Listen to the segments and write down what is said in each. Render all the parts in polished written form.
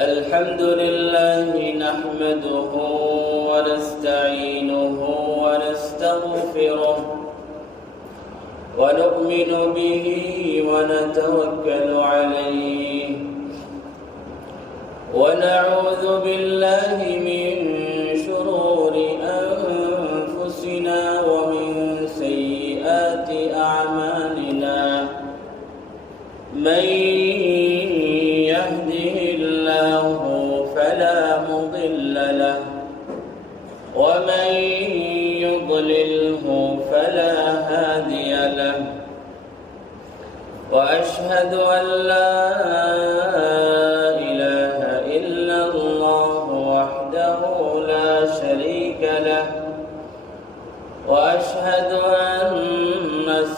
الحمد لله نحمده ونستعينه ونستغفره ونؤمن به ونتوكل عليه ونعوذ بالله من شرور أنفسنا ومن سيئات أعمالنا من يهده الله فلا مضل له ومن يضلله فلا هادي له وأشهد أن لا إله إلا الله وحده لا شريك له وأشهد أن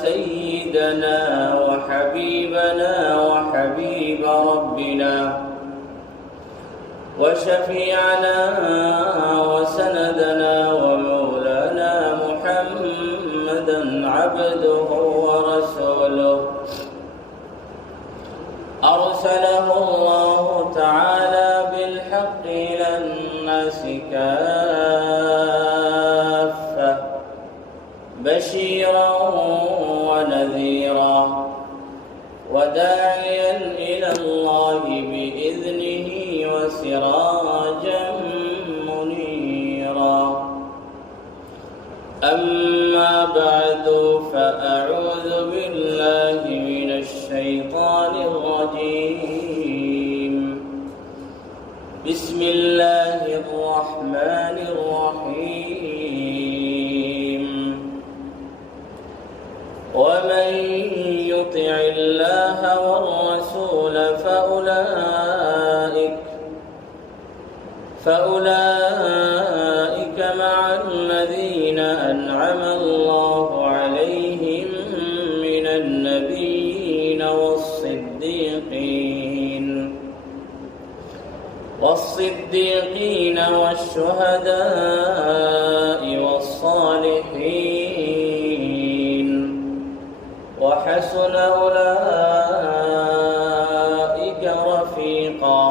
سيدنا وحبيبنا وحبيب ربنا وشفيعنا وسندنا ومولانا محمدا عبده ورسوله أرسله الله تعالى بالحق إلى الناس كافة بشيرا ونذيرا وداعيا إلى الله بإذنه وسراجا منيرا أما بعد فأعوذ بالله من الشيطان الرجيم بسم الله الرحمن الرحيم ومن يطع الله والرسول فأولئك مع الذين أنعم الله عليهم من النبيين والصديقين والشهداء والصالحين وحسن أولئك رفيقا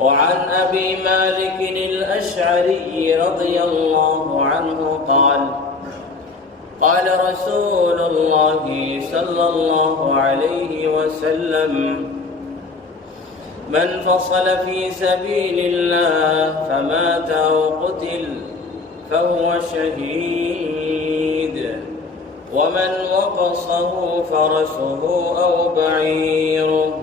وعن أبي مالك الأشعري رضي الله عنه قال رسول الله صلى الله عليه وسلم من فصل في سبيل الله فمات أو قتل فهو شهيد ومن وقصه فرسه أو بعيره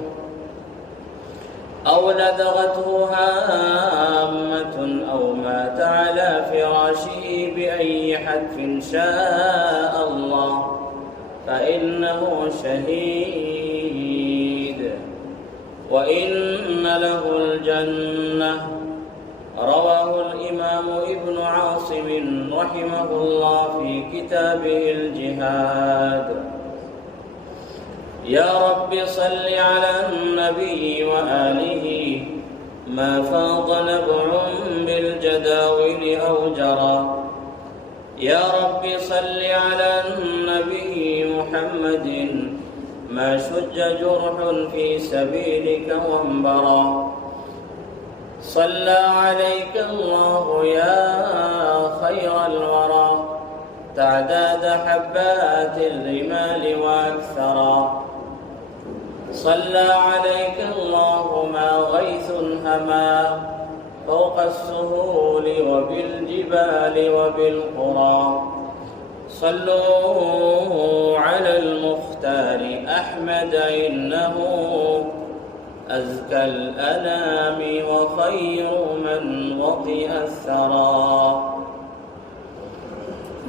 أو لدغته هامة أو مات على فراشه بأي حتف شاء الله فإنه شهيد وإن له الجنة. رواه الإمام ابن عاصم رحمه الله في كتابه الجهاد. يا رب صل على النبي وآله ما فاض نبع بالجداول أو جرى. يا رب صل على النبي محمد ما شج جرح في سبيلك وانبرى. صلى عليك الله يا خير الورى تعداد حبات الرمال وأكثرا. صلى عليك الله ما غيث هما فوق السهول وبالجبال وبالقرى. صلوا على المختار أحمد إنه أزكى الأنام وخير من وطئ الثرى.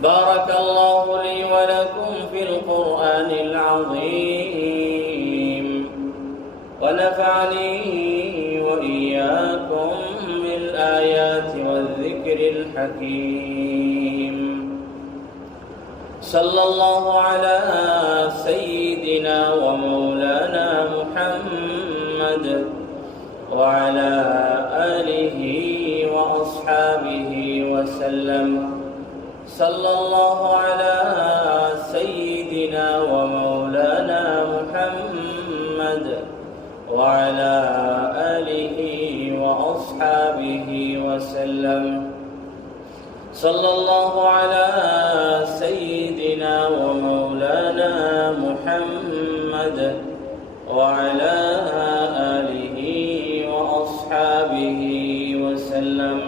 بارك الله لي ولكم في القرآن العظيم ونفعني وإياكم بالآيات والذكر الحكيم. صلى الله على سيدنا ومولانا محمد وعلى آله وأصحابه وسلم. صلى الله على سيدنا ومولانا محمد وعلى آله وأصحابه وسلم. صلى الله على سيدنا ومولانا محمد وعلى آله وأصحابه وسلم.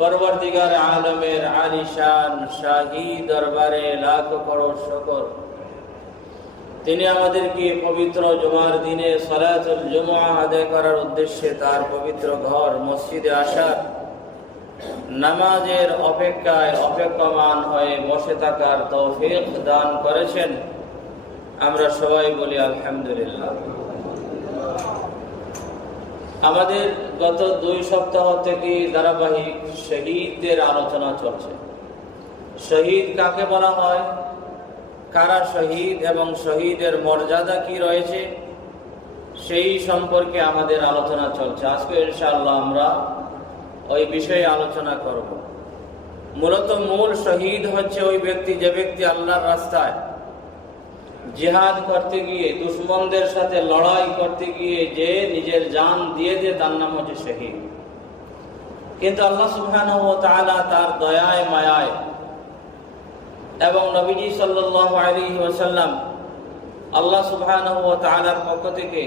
পরবর্তীগার আলমের আলিশান শাহী দরবারে লাখ করোড় শুকর, তিনি আমাদেরকে পবিত্র জুমার দিনে সালাতুল জুমআ আদায় করার উদ্দেশ্যে তার পবিত্র ঘর মসজিদে আসার, নামাজের অপেক্ষায় অপেক্ষমান হয়ে বসে থাকার তৌফিক দান করেছেন। আমরা সবাই বলি আলহামদুলিল্লাহ। আমাদের গত 2 সপ্তাহ থেকে ধারাবাহিক শহীদদের আলোচনা চলছে। শহীদ কাকে বলা হয়, কারা শহীদ এবং শহীদের মর্যাদা কি রয়েছে, সেই সম্পর্কে আমাদের আলোচনা চলছে। আজকে ইনশাআল্লাহ আমরা ওই বিষয়ে আলোচনা করব। মূলত মূল শহীদ হচ্ছে ওই ব্যক্তি, যে ব্যক্তি আল্লাহর রাস্তায় জিহাদ করতে গিয়ে, দুশমনদের সাথে লড়াই করতে গিয়ে যে নিজের জান দিয়ে দেয়, তার নাম হচ্ছে শহীদ। কিন্তু আল্লাহ সুবহানাহু ওয়া তাআলা তার দয়ায় মায়ায় এবং নবীজি সাল্লাল্লাহু আলাইহি ওয়াসাল্লাম আল্লাহ সুবহানাহু ওয়া তাআলার পক্ষ থেকে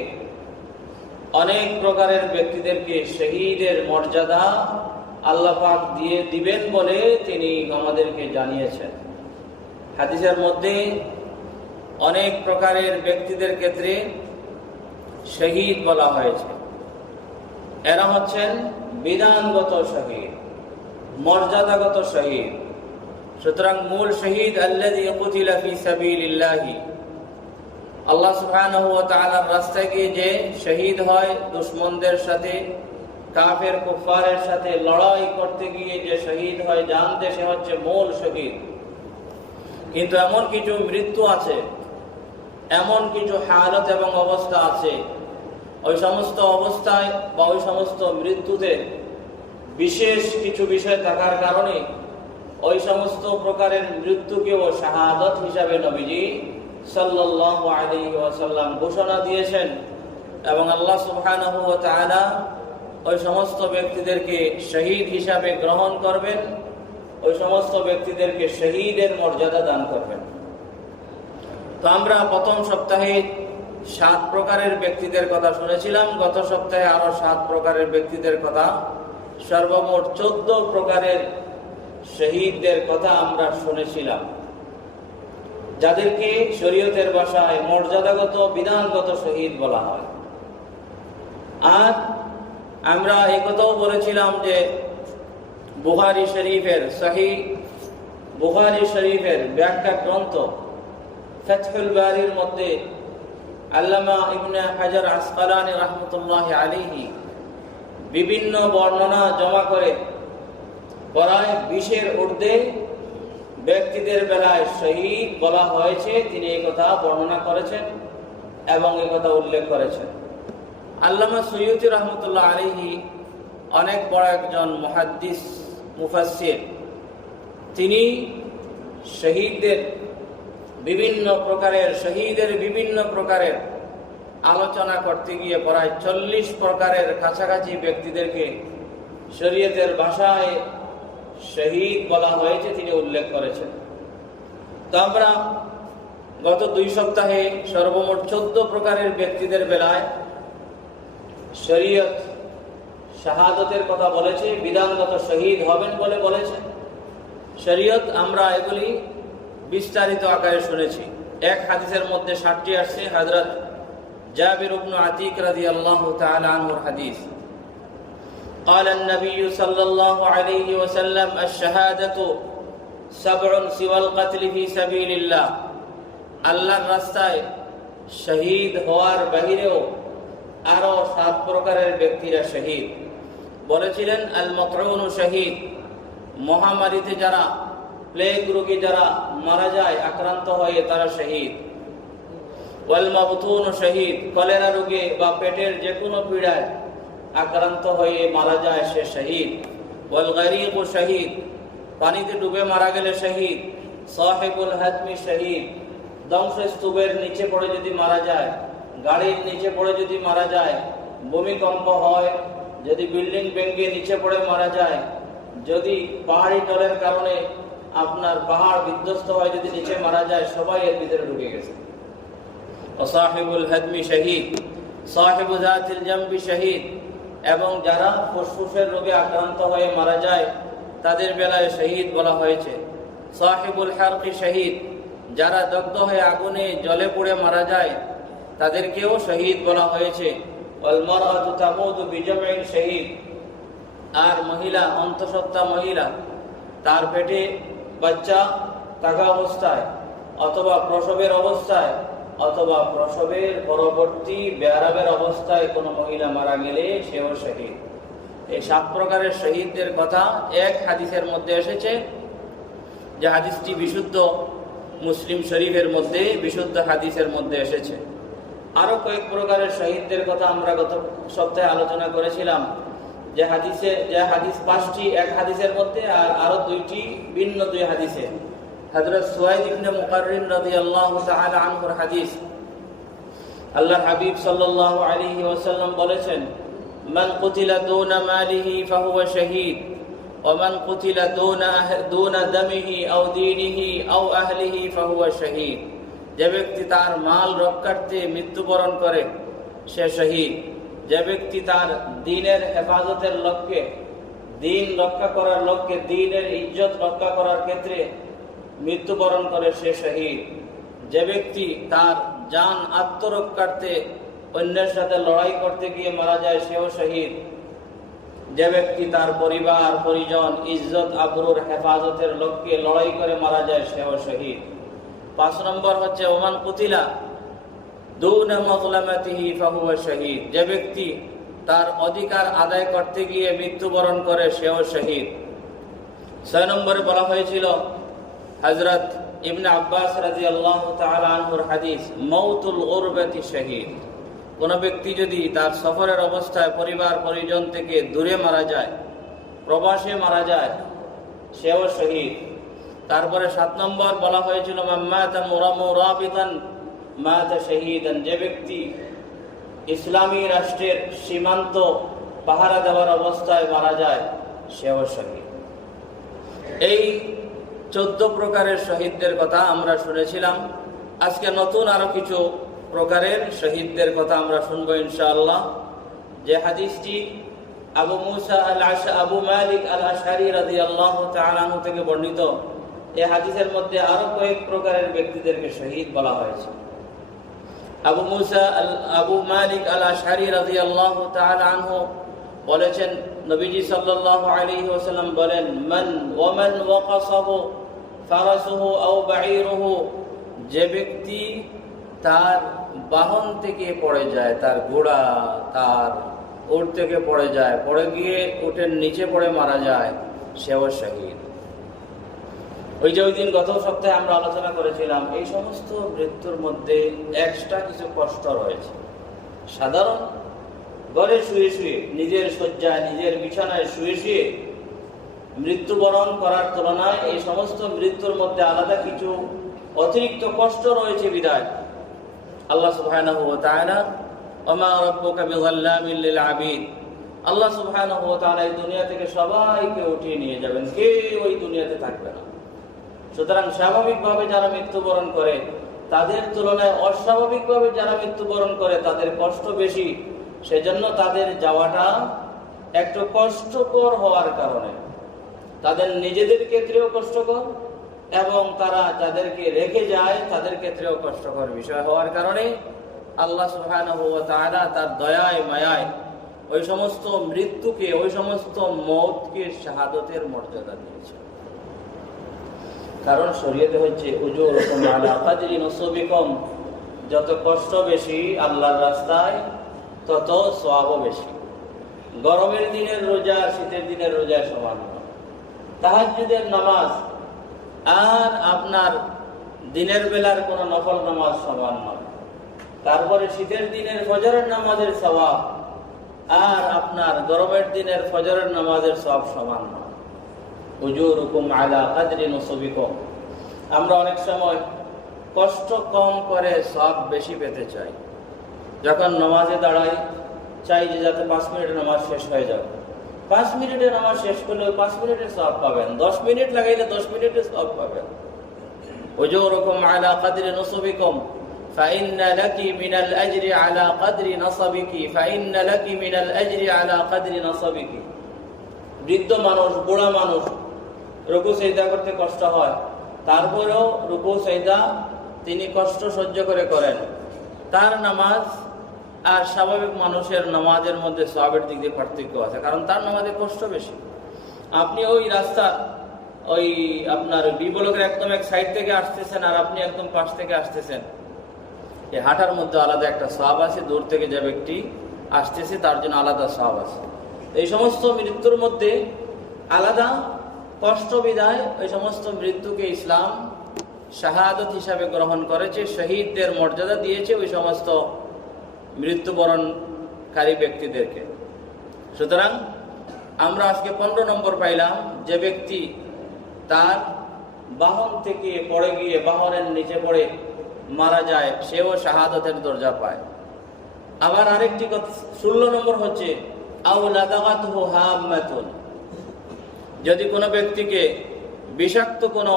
অনেক প্রকারের ব্যক্তিদেরকে শহীদের মর্যাদা আল্লাহ পাক দিয়ে দিবেন বলে তিনি আমাদেরকে জানিয়েছেন। হাদিসের মধ্যে অনেক প্রকারের ব্যক্তিদের ক্ষেত্রে শহীদ বলা হয়েছে। এরা হচ্ছেন বিধানগত শহীদ, মর্যাদাগত শহীদ। সুতরাং মূল শহীদ আল্লাযী কুতিলা ফী সাবিলিল্লাহি, আল্লাহ সুবহানাহু ওয়া তাআলার রাস্তায় গিয়ে যে শহীদ হয়, দুশমনদের সাথে, কাফের কুফারের সাথে লড়াই করতে গিয়ে যে শহীদ হয়, জানতে সে হচ্ছে মূল শহীদ। কিন্তু এমন কিছু মৃত্যু আছে, এমন কিছু হালত এবং অবস্থা আছে, ওই সমস্ত অবস্থায় বা ওই সমস্ত মৃত্যুতে বিশেষ কিছু বিষয় থাকার কারণে ওই সমস্ত প্রকারের মৃত্যুকেও শাহাদত হিসাবে নবীজি সাল্লাল্লাহু আলাইহি ওয়াসাল্লাম ঘোষণা দিয়েছেন। এবং আল্লাহ সুবহানাহু ওয়া তাআলা ওই সমস্ত ব্যক্তিদেরকে শহীদ হিসাবে গ্রহণ করবেন, ওই সমস্ত ব্যক্তিদেরকে শহীদের মর্যাদা দান করবেন। তো আমরা প্রথম সপ্তাহে 7 প্রকারের ব্যক্তিদের কথা শুনেছিলাম, গত সপ্তাহে আরো 7 প্রকারের ব্যক্তিদের কথা, সর্বমোট 14 প্রকারের শহীদদের কথা আমরা শুনেছিলাম, যাদেরকে শরীয়তের ভাষায় মর্যাদাগত বিধানগত শহীদ বলা হয়। আর আমরা এই কথাও বলেছিলাম যে বুখারী শরীফের সহিহ বুখারী শরীফের ব্যাখ্যা গ্রন্থ ফাতহুল বারীর মধ্যে আল্লামা ইবনে হাজার আসকালানী রাহমাতুল্লাহি আলাইহি বিভিন্ন বর্ণনা জমা করে প্রায় 20-এর ঊর্ধ্বে ব্যক্তিদের বেলায় শহীদ বলা হয়েছে। তিনি এই কথা বর্ণনা করেছেন এবং এই কথা উল্লেখ করেছেন। আল্লামা সুয়ুতী রাহমাতুল্লাহ আলাইহি অনেক বড় একজন মুহাদ্দিস, মুফাসসির। তিনি শহীদের বিভিন্ন প্রকারের আলোচনা করতে গিয়ে প্রায় 40 প্রকারের কাছাকাছি ব্যক্তিদেরকে শরীয়তের ভাষায় শহীদ বলা হয়েছে তিনি উল্লেখ করেছেন। তো আমরা গত 2 সপ্তাহে সর্বমোট 14 প্রকারের ব্যক্তিদের বেলায় শরীয়ত শাহাদতের কথা বলেছে, বিধানগত শহীদ হবেন বলে বলেছে শরীয়ত। আমরা এগুলি বিস্তারিত আকারে শুনেছি। এক হাদিসের মধ্যে 60টি আসছে। হযরত জাবির ইবনে আতিক রাদিয়াল্লাহু তাআলা আনহুর হাদিস, قال النبي صلى الله عليه وسلم الشهادة 7 سوى القتل في سبيل الله। আল্লাহর রাস্তায় শহীদ হওয়ার বাহিরেও আরো 7 প্রকারের ব্যক্তিরা শহীদ। বলেছিলেন আল মাতউন শহীদ, মহামারীতে যারা, প্লেগ রোগী যারা মারা যায়, আক্রান্ত হয়ে তারা শহীদ। ওয়াল মাবতুন শহীদ, কলেরা রোগে বা পেটের যে কোনো পীড়ায় আক্রান্ত হয়ে মারা যায় সে শহীদ। ওয়াল গরীক শহীদ, পানিতে ডুবে মারা গেলে শহীদ। সাহিবুল হাতমি শহীদ, ধ্বংসস্তূপের নিচে পড়ে যদি মারা যায় গাড়ির নিচে পড়ে যদি মারা যায়, ভূমিকম্প হয়, যদি বিল্ডিং ভেঙে নিচে পড়ে মারা যায়, যদি পাহাড়ি ঢলের কারণে আপনার পাহাড় বিধ্বস্ত হয়, যদি নিচে মারা যায়, সবাই এর ভিতরে ঢুকে গেছে। সাহিবুল হাদমি শহীদ, সাহিবু যাতিল জামবি শহীদ, এবং যারা ফুসফুসের রোগে আক্রান্ত হয়ে মারা যায় তাদের বেলায় শহীদ বলা হয়েছে। সাহিবুল হারকি শহীদ, যারা দগ্ধ হয়ে আগুনে জলে পুড়ে মারা যায় তাদেরকেও শহীদ বলা হয়েছে। ওয়াল মারআতু তামুতু বিজামইন শহীদ, আর মহিলা, অন্তঃসত্ত্বা মহিলা, তার পেটে বাচ্চা থাকা অবস্থায় অথবা প্রসবের অবস্থায় অথবা প্রসবের পরবর্তী বেয়ারাবের অবস্থায় কোনো মহিলা মারা গেলে সেও শহীদ। এই 7 প্রকারের শহীদদের কথা এক হাদিসের মধ্যে এসেছে, যে হাদিসটি বিশুদ্ধ মুসলিম শরীফের মধ্যে, বিশুদ্ধ হাদিসের মধ্যে এসেছে। আরো কয়েক প্রকারের শহীদদের কথা আমরা গত সপ্তাহে আলোচনা করেছিলাম, যে হাদিস 5টি এক হাদিসের মধ্যে, আর আরো 2টি ভিন্ন 2 হাদিসে। হযরত সুয়াইদ ইবনে মুকাররিন রাদিয়াল্লাহু তাআলা আনহুর হাদিস, আল্লাহর হাবিব সাল্লাল্লাহু আলাইহি ওয়াসাল্লাম বলেছেন, মান কুতিলা দুনা মালিহি ফাহুয়া শহীদ ওয়া মান কুতিলা দুনা দামিহি আও দীনিহি আও আহলিহি ফাহুয়া শহীদ। যে ব্যক্তি তার মাল রক্ষার্থে মৃত্যুবরণ করে সে শহীদ। যে ব্যক্তি তার দ্বীনের হেফাজতের লক্ষ্যে, দ্বীন রক্ষা করার লক্ষ্যে, দ্বীনের ইজ্জত রক্ষা করার ক্ষেত্রে মৃত্যুবরণ করে সে শহীদ। যে ব্যক্তি তার জান আত্মরক্ষার্থে অন্যের সাথে লড়াই করতে গিয়ে মারা যায় সেও শহীদ। যে ব্যক্তি তার পরিবার পরিজন ইজ্জত আবরুর হেফাজতের লক্ষ্যে লড়াই করে মারা যায় সেও শহীদ। 5 নম্বর হচ্ছে ওমান কুতিলা দুনা মাযলামাতিহি ফাহুয়া শহীদ। যে ব্যক্তি তার অধিকার আদায় করতে গিয়ে মৃত্যুবরণ করে সেও শহীদ। 6 নম্বরে বলা হয়েছিল হযরত ইবনে আব্বাস রাদিয়াল্লাহু তাআলা আনহুর হাদিস, মাউতুল গুরবাতি শহীদ। কোন ব্যক্তি যদি তার সফরের অবস্থায় পরিবার পরিজন থেকে দূরে মারা যায়, প্রবাসে মারা যায়, সেও শহীদ। তারপরে 7 নম্বর বলা হয়েছিল মাম্মাতা মুরাবিতান মাতা শহীদান। যে ব্যক্তি ইসলামী রাষ্ট্রের সীমান্ত পাহারা দেওয়ার অবস্থায় মারা যায় সেও শহীদ। এই 14 প্রকারের শহীদদের কথা আমরা শুনেছিলাম। আজকে নতুন আরো কিছু প্রকারের শহীদদের কথা আমরা শুনবো ইনশাআল্লাহ। যে হাদিসটি আবু মালিক আল আশআরী রাদিয়াল্লাহু তাআলা আনহু থেকে বর্ণিত, এই হাদিসের মধ্যে আরো কয়েক প্রকারের ব্যক্তিদেরকে শহীদ বলা হয়েছে। আবু মালিক আল আশআরী রাদিয়াল্লাহু তাআলা আনহু বলেছেন, নবীজি সাল্লাল্লাহু আলাইহি ওয়াসাল্লাম বলেন, মান ওয়াকাসাহু ফারাসুহু আও বাঈরুহু। যে ব্যক্তি তার বাহন থেকে পড়ে যায়, তার ঘোড়া, তার উট থেকে পড়ে যায়, পড়ে গিয়ে উটের নিচে পড়ে মারা যায়, সেও শহীদ। ওই দিন গত সপ্তাহে আমরা আলোচনা করেছিলাম, এই সমস্ত মৃত্যুর মধ্যে এক্সট্রা কিছু কষ্ট রয়েছে। সাধারণ ঘরে শুয়ে শুয়ে, নিজের শয্যায়, নিজের বিছানায় শুয়ে শুয়ে মৃত্যুবরণ করার তুলনায় এই সমস্ত মৃত্যুর মধ্যে আলাদা কিছু অতিরিক্ত কষ্ট রয়েছে। বিদায় আল্লাহ সুবহানাহু ওয়া তাআলা, ওমা রাব্বুকা বিযাল্লামিল লিল আবিদ, আল্লাহ সুবহানাহু ওয়া তাআলা এই দুনিয়া থেকে সবাইকে উঠিয়ে নিয়ে যাবেন, কেউ ওই দুনিয়াতে থাকবে না। সুতরাং স্বাভাবিকভাবে যারা মৃত্যুবরণ করে তাদের তুলনায় অস্বাভাবিকভাবে যারা মৃত্যুবরণ করে তাদের কষ্ট বেশি। সেজন্য তাদের যাওয়াটা একটু কষ্টকর হওয়ার কারণে, তাদের নিজেদের ক্ষেত্রেও কষ্টকর এবং তারা যাদেরকে রেখে যায় তাদের ক্ষেত্রেও কষ্টকর বিষয় হওয়ার কারণে আল্লাহ সুবহানাহু ওয়া তাআলা তার দয়ায় মায়ায় ওই সমস্ত মৃত্যুকে, ওই সমস্ত মওতকে শাহাদতের মর্যাদা দিয়েছে। কারণ শরীয়তে হচ্ছে উজুরুকুম আলা কাদরি নুসুবিকুম, যত কষ্ট বেশি আল্লাহর রাস্তায় তত সওয়াবও বেশি। গরমের দিনের রোজা শীতের দিনের রোজা সমান নয়। তাহাজ্জুদের নামাজ আর আপনার দিনের বেলার কোনো নফল নামাজ সমান নয়। তারপরে শীতের দিনের ফজরের নামাজের সওয়াব আর আপনার গরমের দিনের ফজরের নামাজের সওয়াব সমান নয়। উজুরুকুম আলা কাদরি নুসুবিকুম। আমরা অনেক সময় কষ্ট কম করে সওয়াব বেশি পেতে চাই, যখন নামাজে দাঁড়াই চাই যে যাতে 5 মিনিটে নামাজ শেষ হয়ে যাবে। 5 মিনিটে নামাজ শেষ করলে 5 মিনিটের সওয়াব পাবেন, 10 মিনিট লাগাইলে 10 মিনিটের সওয়াব পাবেন। উজুরুকুম আলা কদরি নসবিকুম ফাইন্না লাকি মিনাল আজরি আলা কদরি নসবিকি ফাইন্না লাকি মিনাল আজরি আলা কদরি নসবিকি। বৃদ্ধ মানুষ, বুড়া মানুষ, রুকু সিজদা করতে কষ্ট হয়, তারপরেও রুকু সিজদা তিনি কষ্ট সহ্য করে করেন। তার নামাজ আর স্বাভাবিক মানুষের নামাজের মধ্যে সওয়াবের দিক দিয়ে পার্থক্য আছে, কারণ তার নামাজে কষ্ট বেশি। আপনি ওই রাস্তার ওই আপনার বি ব্লকের একদম এক সাইড থেকে আসতেছেন আর আপনি একদম পাশ থেকে আসতেছেন, এই হাঁটার মধ্যে আলাদা একটা সওয়াব আছে, দূর থেকে যে ব্যক্তি আসতেছে তার জন্য আলাদা সওয়াব আছে। এই সমস্ত মৃত্যুর মধ্যে আলাদা কষ্ট বিদায়, ওই সমস্ত মৃত্যুকে ইসলাম শাহাদত হিসাবে গ্রহণ করেছে, শহীদদের মর্যাদা দিয়েছে ওই সমস্ত মৃত্যুবরণকারী ব্যক্তিদেরকে। সুতরাং আমরা আজকে 15 নম্বর পাইলাম, যে ব্যক্তি তার বাহন থেকে পড়ে গিয়ে বাহনের নিচে পড়ে মারা যায় সেও শাহাদতের দরজা পায়। আবার আরেকটি কথা 16 নম্বর হচ্ছে আউলাদাগাতহু হাম্মাতুন, যদি কোনো ব্যক্তিকে বিষাক্ত কোনো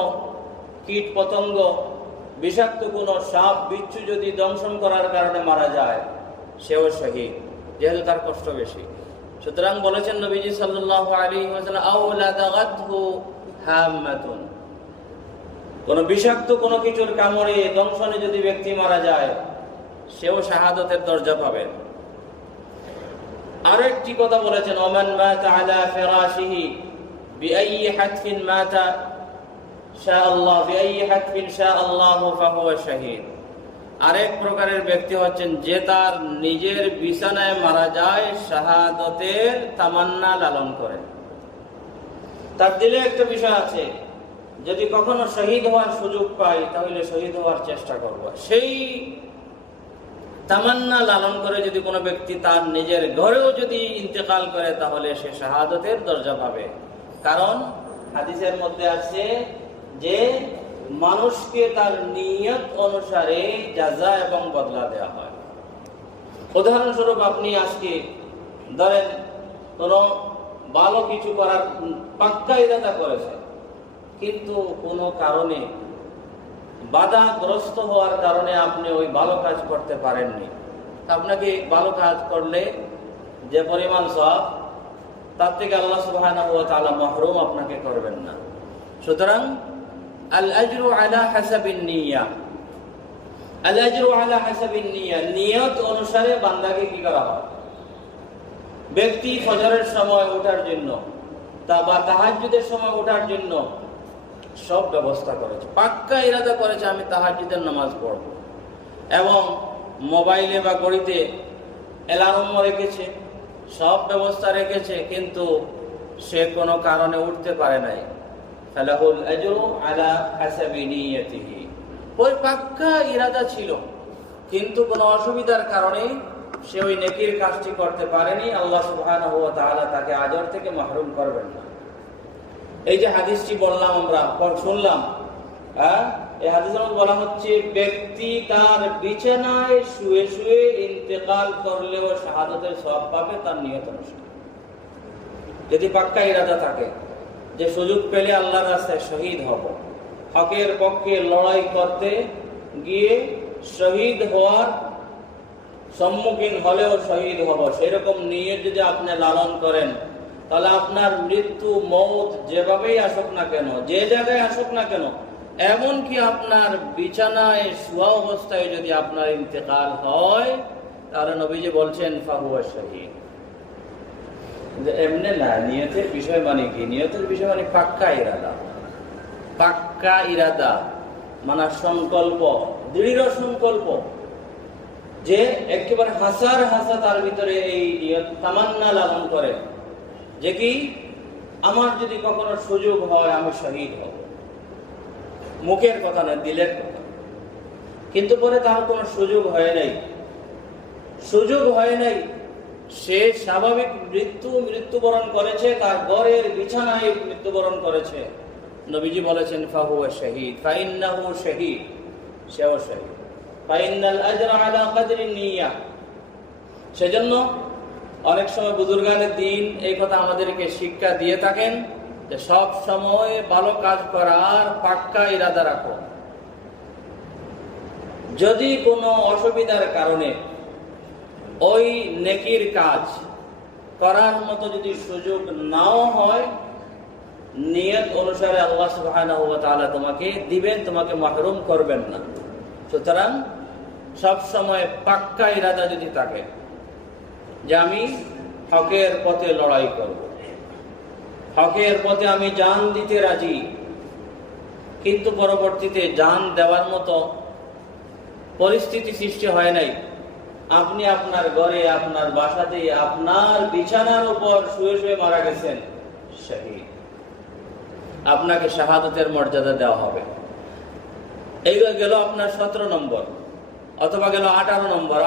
কীট পতঙ্গ, বিষাক্ত কোনো সাপ বিচ্ছু যদি দংশন করার কারণে মারা যায় সেও শহীদ, যেহেতু তার কষ্ট বেশি। সুতরাং বলেছেন নবীজি সাল্লাল্লাহু আলাইহি ওয়াসাল্লাম আউলাদাগাতহু হাম্মাতুন, কোন বিষাক্ত কোনো কিছুর কামড়ে দংশনে যদি ব্যক্তি মারা যায় সেও শাহাদতের দরজা পাবে। আরো একটি কথা বলেছেন ওমান মাতা আলা ফিরাশিহি বিআইয়ি হাতফিন মাতা শাআল্লাহ বিআইয়ি হাতফিন শাআল্লাহু ফাহুয়া শাহীদ। আরেক প্রকারের ব্যক্তি হচ্ছেন যে তার নিজের বিছানায় মারা যায় শাহাদতের তামান্না লালন করে। তার দিলে একটা বিষয় আছে, যদি কখনো শহীদ হওয়ার সুযোগ পাই তাহলে শহীদ হওয়ার চেষ্টা করব, সেই তামান্না লালন করে যদি কোনো ব্যক্তি তার নিজের ঘরেও যদি ইন্তেকাল করে তাহলে সে শাহাদতের দরজা পাবে। কারণ হাদিসের মধ্যে আছে যে মানুষকে তার নিয়ত অনুসারে জাযা এবং বদলা দেওয়া হয়। উদাহরণস্বরূপ আপনি আজকে ধরেন কোনো ভালো কিছু করার পাক্কা ইরাদা করেছেন, কিন্তু কোনো কারণে বাধাগ্রস্ত হওয়ার কারণে আপনি ওই ভালো কাজ করতে পারেননি। আপনাকে ভালো কাজ করলে যে পরিমাণ সওয়াব, তার থেকে আল্লাহ সুবহানাহু ওয়া তাআলা মাহরুম আপনাকে করবেন না। সুতরাং আল আজরু আলা হাসাবিন নিয়া, আল আজরু আলা হাসাবিন নিয়া, নিয়ত অনুসারে বান্দাকে কি করা হয়। ব্যক্তি ফজরের সময় ওঠার জন্য বা তাহাজ্জুদের সময় ওঠার জন্য সব ব্যবস্থা করেছে, পাক্কা ইরাদা করেছে আমি তাহাজ্জুদের নামাজ পড়ব, এবং মোবাইলে বা ঘড়িতে অ্যালার্মও রেখেছে, সব ব্যবস্থা রেখেছে, কিন্তু সে কোনো কারণে উঠতে পারে নাই। ফালাহুল আজরু আলা হাসাবি নিয়াতিহি, ওই পাক্কা ইরাদা ছিল কিন্তু কোনো অসুবিধার কারণে সে ওই নেকির কাজটি করতে পারেনি, আল্লাহ সুবহানাহু ওয়া তাআলা তাকে আজর থেকে মাহরুম করবেন না। এই যে হাদিসটি বললাম, আমরা শুনলাম, এই হাদিসের মধ্যে বলা হচ্ছে ব্যক্তি তার বিছানায় শুয়ে শুয়ে ইন্তেকাল করলেও শাহাদাতের সওয়াব পাবে তার নিয়ত অনুসারে, যদি পাক্কা ইরাদা থাকে যে সুযোগ পেলে আল্লাহর রাস্তায় শহীদ হব, হকের পক্ষে লড়াই করতে গিয়ে শহীদ হওয়ার সম্মুখীন হলেও শহীদ হব, সেরকম নিয়ত যদি আপনি লালন করেন তাহলে আপনার মৃত্যু মওত যেভাবেই আসুক না কেন, যে জায়গায় আসুক না কেন, এমনকি আপনার বিছানায় শোয়া অবস্থায় যদি আপনার ইন্তেকাল হয় তাহলে নবীজি বলছেন ফাহুয়া শহীদ। এমনি না, নিয়তের বিষয় মানে কি? নিয়তের বিষয় মানে পাক্কা ইরাদা, পাক্কা ইরাদা মানে সংকল্প, দৃঢ় সংকল্প, যে একেবারে হাসার হাসা তার ভিতরে এই নিয়ত তামান্না লালন করে যে কি আমার যদি কখনো সুযোগ হয় আমি শহীদ হব। মুখের কথা না, দিলের কথা। কিন্তু পরে তার কোনো সুযোগ হয় নাই, সুযোগ হয় নাই, সে স্বাভাবিক মৃত্যুবরণ করেছে, তার ঘরের বিছানায় মৃত্যুবরণ করেছে। নবীজি বলেছেন ফাহুয়া শহীদ, ফাইন্নাহু শহীদ, সেও শহীদ। ফাইন্নাল আজরা আলা কদরি নিয়া, সেজন্য অনেক সময় বুজুর্গানের দিন এই কথা আমাদেরকে শিক্ষা দিয়ে থাকেন যে সব সময় ভালো কাজ করার পাক্কা ইরাদা রাখো। যদি কোনো অসুবিধার কারণে ওই নেকির কাজ করার মতো যদি সুযোগ নাও হয়, নিয়ত অনুসারে আল্লাহ সুবহানাহু ওয়া তাআলা তোমাকে দিবেন, তোমাকে মাহরুম করবেন না। সুতরাং সব সময় পাক্কা ইরাদা যদি থাকে যে আমি হকের পথে লড়াই করব, হকের পথে আমি জান দিতে রাজি, কিন্তু পরবর্তীতে জান দেওয়ার মতো পরিস্থিতি সৃষ্টি হয় নাই, আপনি আপনার ঘরে, আপনার বাসাতে, আপনার বিছানার উপর শুয়ে শুয়ে মারা গেছেন, শহীদ, আপনাকে শাহাদাতের মর্যাদা দেওয়া হবে। এই গেল আপনার 17 নম্বর, অথবা গেল 18 নম্বর।